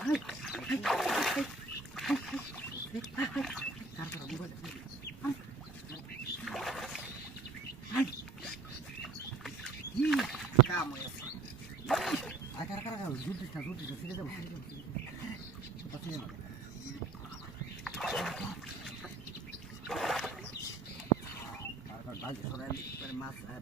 মাছ কানি পারো না কাম করে দিই আই দেখা বতার আমার একটা জাল আছে আসলো ও দেখা দেখা দেখা জাল হবে আরে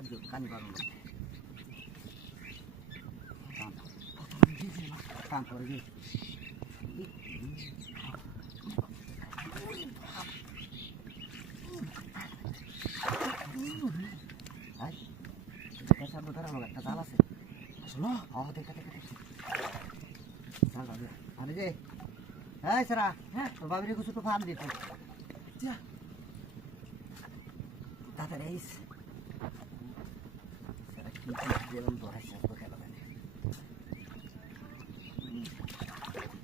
যে এই সারা হ্যাঁ তোর বাবিরে কিছু তো ফান দিতে যা তাড়াতাড়ি আইস সারা কি দিলাম তো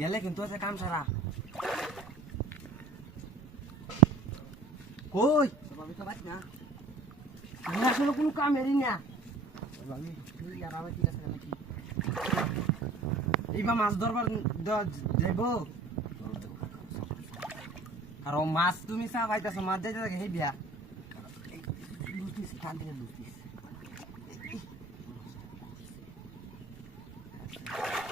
গেলে কিন্তু আছে কাম সারা। কই? আমি আসলে কোনো কাম এরি না। এইবার মাছ ধরবার দেব। আর মাছ তুমি চা পাইতেছো মাছ যাইতে থাকে সেই বিয়া লুটিস কান দিয়ে লুটিস আমি দুধে দেয়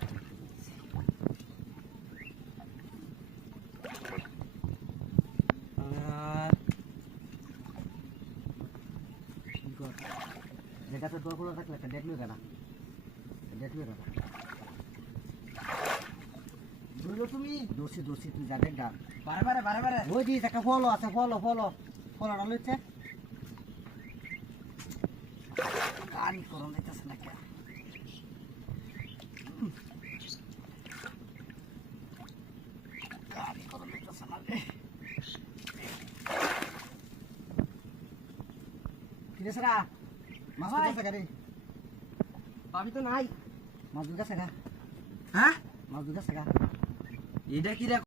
যেটাতে তোর কোনো থাকলে একটা দেখল কেনা দেখল কেনা বুঝলো তুমি। দোষী দোষী তুই যাবে ডাক বারে বারে বারে বারে। ওই দিস, একটা ফলো আছে ফলো ফলো ফলোটা লইছে। কান করো নাইতেছে না কান করো নাইতেছে না সারা মাছ। গেছে গাড়ি আমি তো নাই। মাছ গেছে গা। হ্যাঁ? মাছ দুটা গা। এটা কি রে?